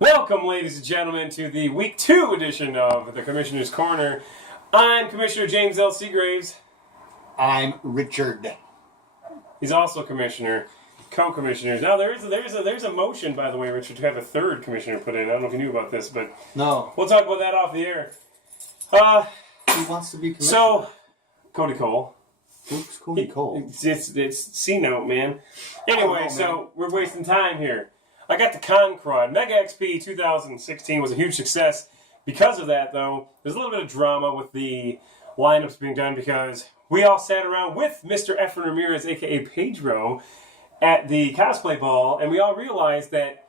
Welcome, ladies and gentlemen, to the Week 2 edition of the Commissioner's Corner. I'm Commissioner James L. Seagraves. I'm Richard. He's also Commissioner, co-commissioners. Now, there's a motion, by the way, Richard, to have a third commissioner put in. I don't know if you knew about this, but No. we'll talk about that off the air. Who wants to be commissioner? So, Cody Cole. Who's Cody Cole? It's C-note, man. Anyway, man. So we're wasting time here. I got the Con Crud. Mega XP 2016 was a huge success. Because of that, though, there's a little bit of drama with the lineups being done because we all sat around with Mr. Efren Ramirez, a.k.a. Pedro, at the cosplay ball, and we all realized that,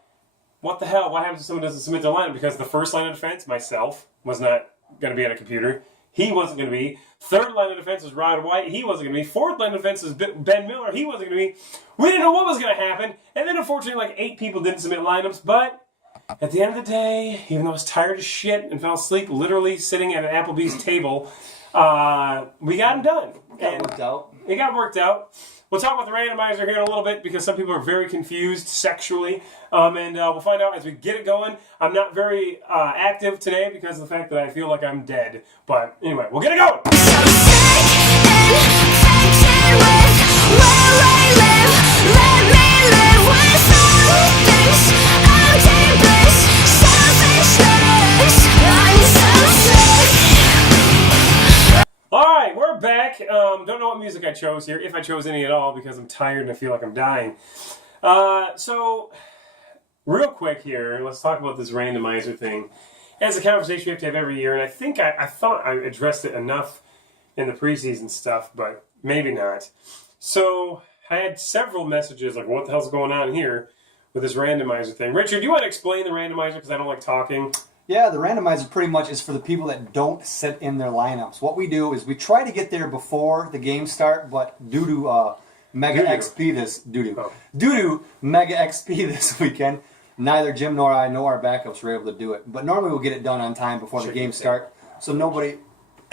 what the hell, what happens if someone doesn't submit their lineup? Because the first line of defense, myself, was not going to be on a computer. He wasn't going to be. Third line of defense was Rod White. He wasn't going to be. Fourth line of defense was Ben Miller. He wasn't going to be. We didn't know what was going to happen. And then, unfortunately, like 8 people didn't submit lineups. But at the end of the day, even though I was tired as shit and fell asleep literally sitting at an Applebee's table, we got them done. It worked out. It got worked out. We'll talk about the randomizer here in a little bit because some people are very confused sexually. And we'll find out as we get it going. I'm not very active today because of the fact that I feel like I'm dead. But anyway, we'll get it going. Alright, we're back. Don't know what music I chose here, if I chose any at all, because I'm tired and I feel like I'm dying. So, real quick here, let's talk about this randomizer thing. It's a conversation we have to have every year, and I think I thought I addressed it enough in the preseason stuff, but maybe not. So, I had several messages like, what the hell's going on here with this randomizer thing? Richard, do you want to explain the randomizer, because I don't like talking? Yeah, the randomizer pretty much is for the people that don't sit in their lineups. What we do is we try to get there before the games start, but due to Mega XP this weekend, neither Jim nor I nor our backups were able to do it. But normally we'll get it done on time before the games start, so nobody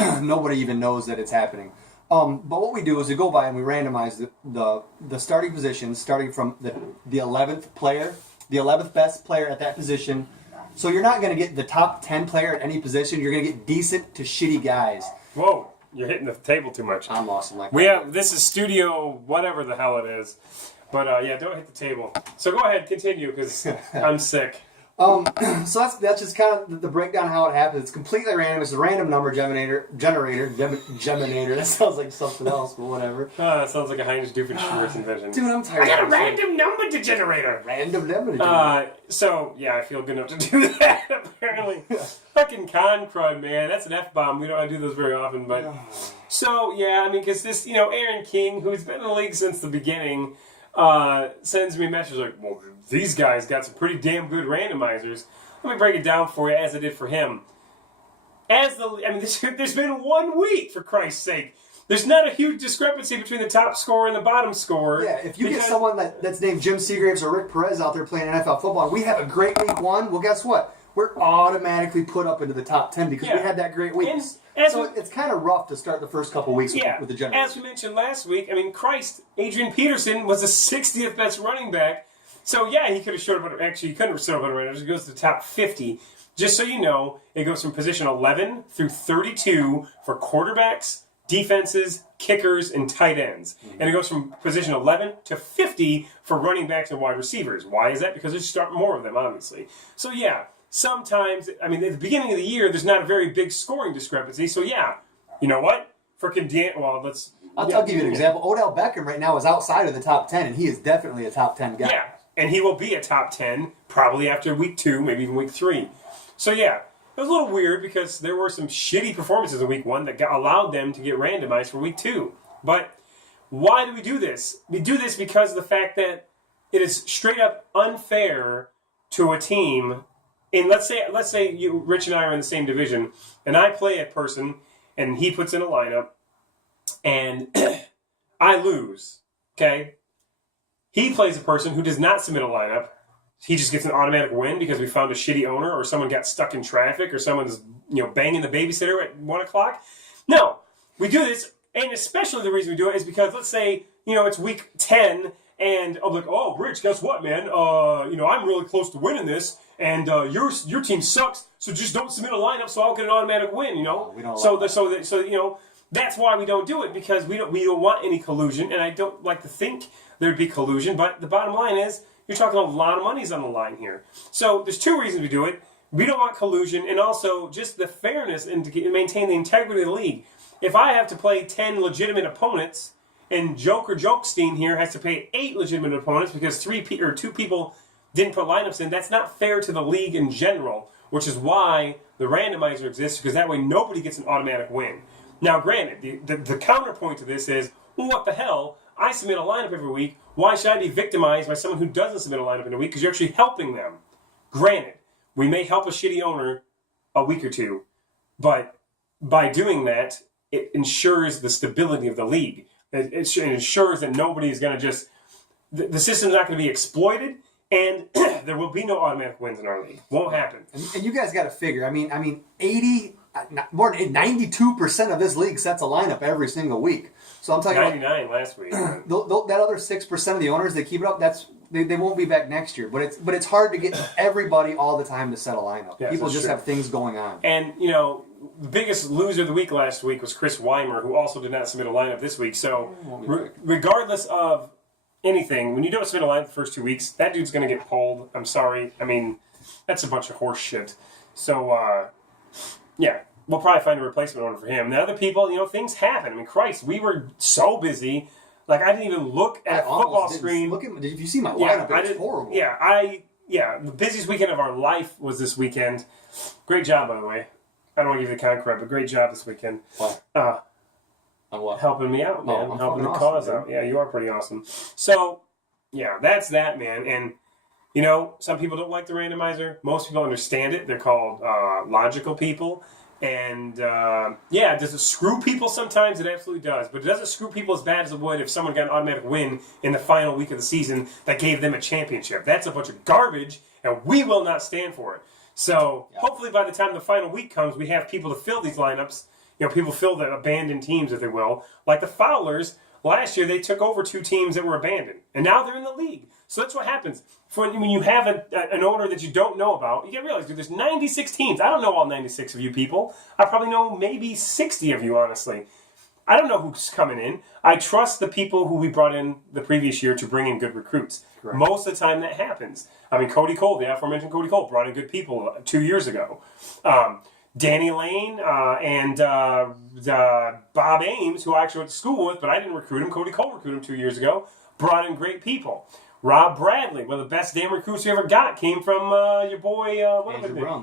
even knows that it's happening. But what we do is we go by and we randomize the starting positions, starting from the 11th player, the 11th best player at that position. So you're not going to get the top 10 player at any position. You're going to get decent to shitty guys. Whoa, you're hitting the table too much. I'm awesome like that. We have, this is studio whatever the hell it is. But yeah, don't hit the table. So go ahead, continue, because I'm sick. So that's just kind of the breakdown of how it happens. It's completely random. It's a random number generator. That sounds like something else, but whatever. That sounds like a Heinrich Doofenshmirtz invention. Dude, I'm tired. I got a random number generator. Random number generator. So yeah, I feel good enough to do that. Apparently, fucking Con Crud, man. That's an F-bomb. We don't do those very often, but so yeah, I mean, because this, Aaron King, who's been in the league since the beginning. Sends me a message like, well, these guys got some pretty damn good randomizers. Let me break it down for you as I did for him. There's been 1 week, for Christ's sake. There's not a huge discrepancy between the top scorer and the bottom scorer. Yeah, if you get someone that's named Jim Seagraves or Rick Perez out there playing NFL football, and we have a great week 1, well, guess what? We're automatically put up into the top 10 because we had that great week. It's kind of rough to start the first couple weeks with the general. As we mentioned last week, Adrian Peterson was the 60th best running back. So, yeah, he could have showed up, he couldn't have showed up on Raiders. It goes to the top 50. Just so you know, it goes from position 11 through 32 for quarterbacks, defenses, kickers, and tight ends. Mm-hmm. And it goes from position 11 to 50 for running backs and wide receivers. Why is that? Because there's more of them, obviously. So, yeah. Sometimes, at the beginning of the year, there's not a very big scoring discrepancy. So, yeah, you know what? I'll give you an example. Odell Beckham right now is outside of the top 10, and he is definitely a top 10 guy. Yeah, and he will be a top 10 probably after week 2, maybe even week 3. So, yeah, it was a little weird because there were some shitty performances in week 1 that allowed them to get randomized for week 2. But why do we do this? We do this because of the fact that it is straight up unfair to a team. And let's say you, Rich and I are in the same division, and I play a person, and he puts in a lineup, and I lose, okay? He plays a person who does not submit a lineup. He just gets an automatic win because we found a shitty owner, or someone got stuck in traffic, or someone's banging the babysitter at 1 o'clock. No, we do this, and especially the reason we do it is because let's say it's week 10, and I'm like, oh, Rich, guess what, man? I'm really close to winning this. and your team sucks, so just don't submit a lineup so I'll get an automatic win. You know, we don't so you know that's why we don't do it, because we don't want any collusion, and I don't like to think there'd be collusion. But the bottom line is you're talking a lot of money's on the line here. So there's two reasons we do it. We don't want collusion, and also just the fairness and to maintain the integrity of the league. If I have to play 10 legitimate opponents, and Joker Jokestein here has to pay 8 legitimate opponents because 2 people didn't put lineups in, that's not fair to the league in general, which is why the randomizer exists, because that way nobody gets an automatic win. Now, granted, the counterpoint to this is, well, what the hell? I submit a lineup every week. Why should I be victimized by someone who doesn't submit a lineup in a week? Because you're actually helping them. Granted, we may help a shitty owner a week or two, but by doing that, it ensures the stability of the league. It ensures that nobody is going to just... The system's not going to be exploited, and there will be no automatic wins in our league. Won't happen. And you guys got to figure, I mean, 80... more than 92% of this league sets a lineup every single week. So I'm talking 99 about last week. that other 6% of the owners, they keep it up. They won't be back next year. But it's hard to get everybody all the time to set a lineup. Yes, People just true. have things going on. And the biggest loser of the week last week was Chris Weimer, who also did not submit a lineup this week. So regardless of anything, when you don't submit a lineup the first 2 weeks, that dude's going to get pulled. I'm sorry. I mean, that's a bunch of horse shit. So yeah, we'll probably find a replacement owner for him. And the other people, things happen. I mean, Christ, we were so busy. Like, I didn't even look at a football screen. Did you see my lineup? It was horrible. The busiest weekend of our life was this weekend. Great job, by the way. I don't want to give you the kind of credit, but great job this weekend. What? On what? Helping me out, man. I'm Helping the fucking cause awesome, out. Yeah, you are pretty awesome. So, yeah, that's that, man. And, some people don't like the randomizer. Most people understand it. They're called logical people. And, does it screw people sometimes? It absolutely does. But it doesn't screw people as bad as it would if someone got an automatic win in the final week of the season that gave them a championship. That's a bunch of garbage, and we will not stand for it. So, hopefully by the time the final week comes, we have people to fill these lineups. People fill the abandoned teams, if they will. Like the Fowlers, last year they took over 2 teams that were abandoned. And now they're in the league. So that's what happens. When you have an owner that you don't know about, you got to realize, dude, there's 96 teams. I don't know all 96 of you people. I probably know maybe 60 of you, honestly. I don't know who's coming in. I trust the people who we brought in the previous year to bring in good recruits. Correct. Most of the time that happens. I mean, Cody Cole, the aforementioned Cody Cole, brought in good people 2 years ago. Danny Lane and Bob Ames, who I actually went to school with, but I didn't recruit him. Cody Cole recruited him 2 years ago. Brought in great people. Rob Bradley, one of the best damn recruits we ever got, came from your boy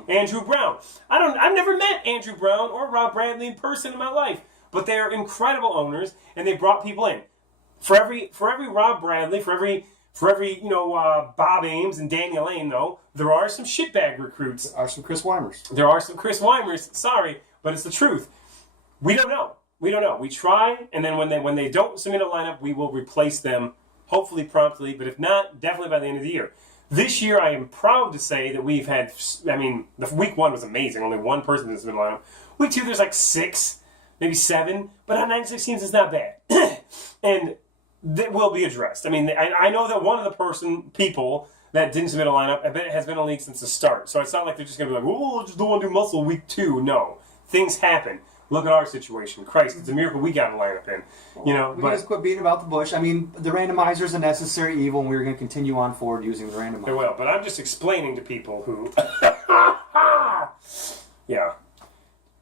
Andrew Brown. I've never met Andrew Brown or Rob Bradley in person in my life, but they're incredible owners, and they brought people in. For every Rob Bradley, for every Bob Ames and Danny Lane, though, there are some shitbag recruits. There are some Chris Weimers. There are some Chris Weimers. Sorry, but it's the truth. We don't know. We try, and then when they don't submit a lineup, we will replace them. Hopefully promptly, but if not, definitely by the end of the year. This year, I am proud to say that we've had, the week 1 was amazing. Only one person has been lined up. Week 2, there's like 6, maybe 7, but on 96 teams, it's not bad. And that will be addressed. I know that one of the people that didn't submit a lineup, I bet has been in the league since the start. So it's not like they're just going to be like, oh, just don't want to do muscle week 2. No. Things happen. Look at our situation. Christ, it's a miracle we got a lineup in. We just quit beating about the bush. The randomizer is a necessary evil, and we're going to continue on forward using the randomizer. It will, but I'm just explaining to people who...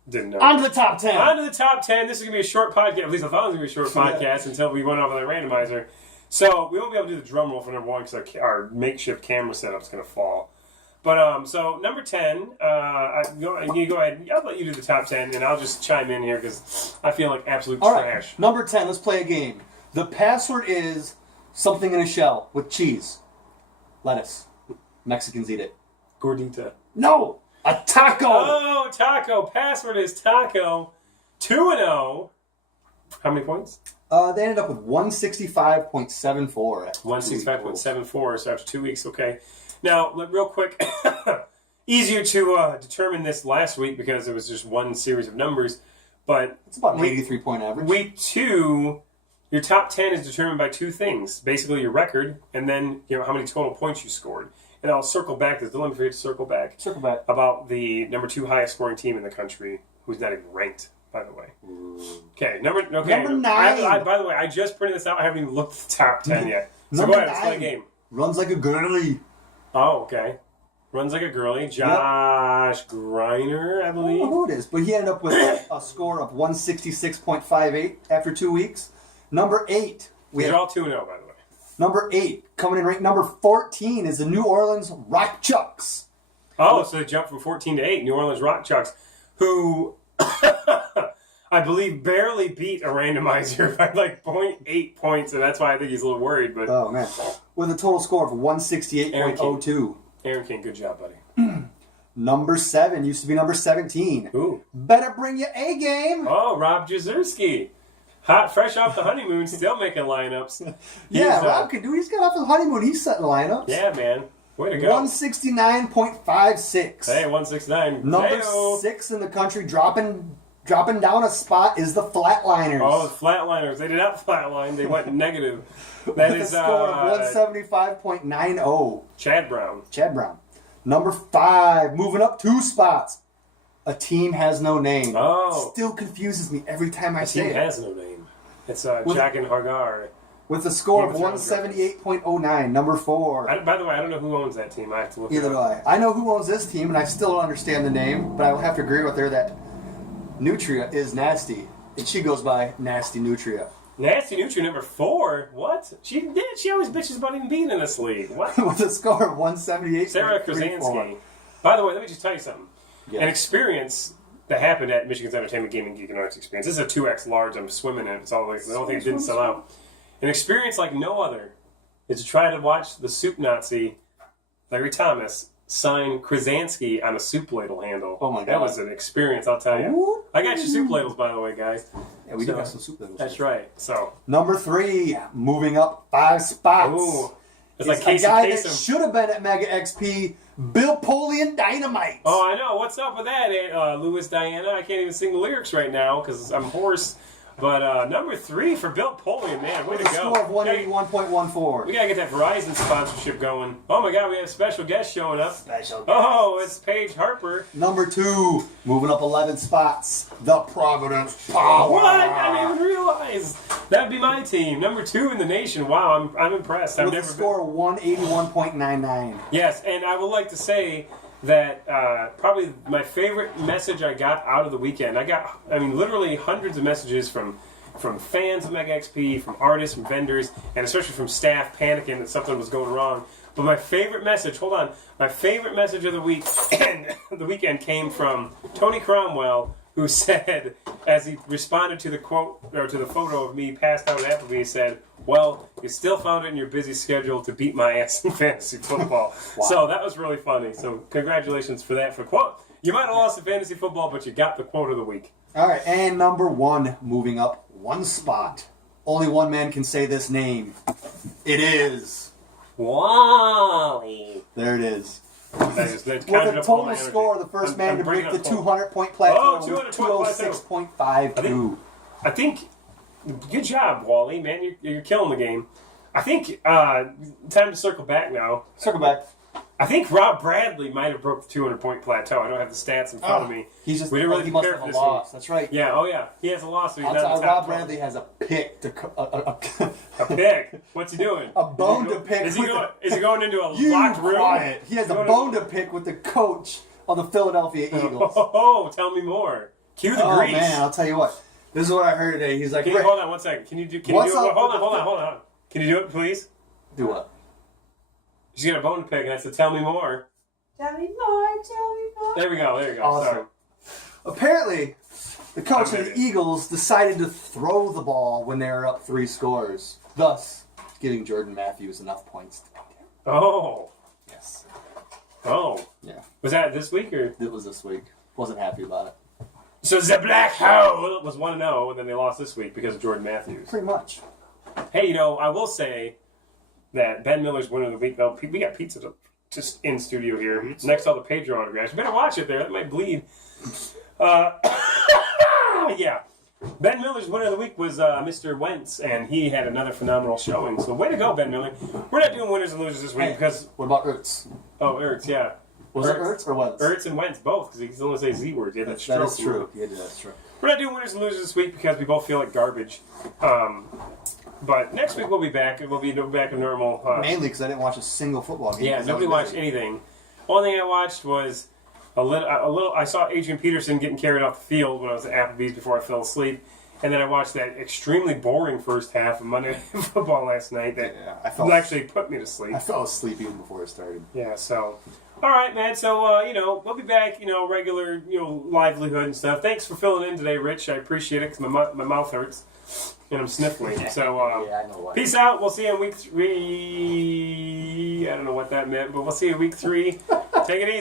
didn't know. On to the top 10. On to the top 10. This is going to be a short podcast. At least I thought it was going to be a short podcast until we went over the randomizer. So we won't be able to do the drum roll for number 1 because our makeshift camera setup's going to fall. But, so, number 10, you go ahead. I'll let you do the top 10, and I'll just chime in here because I feel like absolute trash. Right. Number 10, let's play a game. The password is something in a shell with cheese. Lettuce. Mexicans eat it. Gordita. No! A taco! Oh, taco. Password is taco. 2-0. How many points? They ended up with 165.74. 165.74, so after 2 weeks, okay. Now, real quick, easier to determine this last week because it was just one series of numbers, but... It's about an 83-point average. Week 2, your top 10 is determined by 2 things. Basically, your record, and then how many total points you scored. and I'll circle back. Let me forget to circle back. Circle back. About the number 2 highest scoring team in the country, who's not even ranked, by the way. Okay, number 9. By the way, I just printed this out. I haven't even looked at the top 10 yet. So go ahead, let's play a game. Runs like a girly. Oh, okay. Runs like a girly. Josh Griner, I I believe. don't know who it is, but he ended up with a score of 166.58 after 2 weeks. Number 8. These are all 2-0, by the way. Number 8, coming in ranked number 14 is the New Orleans Rock Chucks. Oh, so they jumped from 14 to 8. New Orleans Rock Chucks, who I believe barely beat a randomizer by like 0.8 points, and that's why I think he's a little worried. But Oh, man. With a total score of 168.02. Aaron King, good job, buddy. Number 7 used to be number 17. Ooh. Better bring your A game. Oh, Rob Jazerski. Hot, fresh off the honeymoon, still making lineups. Yeah, Rob can do. He's got off his honeymoon. He's setting lineups. Yeah, man. Way to go. 169.56. Hey, 169. Number Hey-o. 6 in the country, dropping down a spot, is the Flatliners. Oh, the Flatliners. They did not flatline. They went negative. That With is a score of 175.90. Chad Brown. Chad Brown. Number 5, moving up 2 spots. A team has no name. Oh. Still confuses me every time I The say team it. has no name. It's Jack and Hargar. With a score of Game of Thrones 178.09. Number 4. By the way, I don't know who owns that team. I have to look Neither it do up. I. I know who owns this team, and I still don't understand the name, but I will have to agree with her that Nutria is nasty. And she goes by Nasty Nutria. Nasty Nutri number 4? What? She did. She always bitches about even being in this league. What? With a score of 178. Sarah Krasinski. By the way, let me just tell you something. Yes. An experience that happened at Michigan's Entertainment, Gaming, Geek, and Arts Experience. This is a 2X large. I'm swimming in it. It's all like the only thing that didn't sell out. An experience like no other is to try to watch the soup Nazi, Larry Thomas, sign Krasinski on a soup ladle handle. Oh my God. That was an experience, I'll tell you. Ooh. I got your soup ladles, by the way, guys. Yeah, we do have some soup ladles. That's right. So, Number 3, moving up 5 spots. ooh. It's Is like a Casey guy that Kasem. should have been at Mega XP, Bill Polian Dynamite. Oh, I know. What's up with that, Louis Diana? I can't even sing the lyrics right now because I'm hoarse. But number 3 for Bill Polian, man. Way With to a go. score of 181.14. We got to get that Verizon sponsorship going. Oh, my God. We have a special guest showing up. Special guest. Oh, it's Paige Harper. Number 2, moving up 11 spots, the Providence Power. What? I didn't even realize. That'd be my team. Number 2 in the nation. Wow, I'm impressed. I've With a never score of 181.99. Yes, and I would like to say that probably my favorite message I got out of the weekend. I mean, literally hundreds of messages from fans of Mega XP, from artists, from vendors, and especially from staff panicking that something was going wrong. But my favorite message, my favorite message of the week, the weekend came from Tony Cromwell, who said, as he responded to the quote, or to the photo of me passed out at Appleby, he said, "Well, you still found it in your busy schedule to beat my ass in fantasy football." Wow. So that was really funny. So congratulations for that. For quote, you might have lost in fantasy football, but you got the quote of the week. All right, and number 1, moving up 1 spot. Only one man can say this name. It is. Wally. There it is. That's With a total score, the first man to break the 200-point plateau Oh, with 200-point plateau. 206.52. I think, good job, Wally, man. You're killing the game. I think, time to circle back now. Circle back. I think Rob Bradley might have broke the 200-point plateto. I don't have the stats in front of me. He's just, We didn't really he must prepare have for a this loss. That's right. Yeah, oh yeah. He has a loss, so he's I'll not tell in you, the top Rob 12. Bradley has a pick to A pick. What's he doing? A bone to pick Is he with going? Is he going into a You locked room? quiet. He has a bone to pick with the coach of the Philadelphia Eagles. Oh, tell me more. Cue the Oh grease. man, I'll tell you what. This is what I heard today. He's like, Can you Rick, hold on one second? Can you do? Can What's you do it? up Hold with on, the- hold on. Can you do it, please? do what? She's got a bone to pick, and I said, "Tell me more." Tell me more, tell me more. There we go. There you go. Awesome. Sorry. Apparently, the coach of I'm the ready. Eagles decided to throw the ball when they were up 3 scores, thus giving Jordan Matthews enough points to beat him. Oh. Yes. Oh. Yeah. Was that this week or? It was this week. Wasn't happy about it. So the Black Hole was 1-0, and then they lost this week because of Jordan Matthews. Pretty much. Hey, I will say that Ben Miller's winner of the week. Though we got pizza just in studio here next to all the Pedro autographs. You better watch it there. That might bleed. Yeah. Ben Miller's winner of the week was Mr. Wentz, and he had another phenomenal showing. So way to go, Ben Miller. We're not doing winners and losers this week because What about Roots? Oh, Ertz, yeah. Was it Ertz or Wentz? Ertz and Wentz, both, because he can only say Z words. Yeah, that's That true. is true. Yeah, that's true. We're not doing winners and losers this week because we both feel like garbage. But next week we'll be back. We'll be back in normal. Mainly because I didn't watch a single football game. Yeah, 'cause I nobody was watched busy. anything. Only thing I watched was a little. I saw Adrian Peterson getting carried off the field when I was at Applebee's before I fell asleep, and then I watched that extremely boring first half of Monday Night Football last night that Yeah, I fell. actually put me to sleep. I fell asleep even before it started. Yeah, so. All right, man. So, we'll be back, regular, livelihood and stuff. Thanks for filling in today, Rich. I appreciate it because my mouth hurts and I'm sniffling. So, Yeah, I know why. peace out. We'll see you in week 3. I don't know what that meant, but we'll see you in week 3. Take it easy.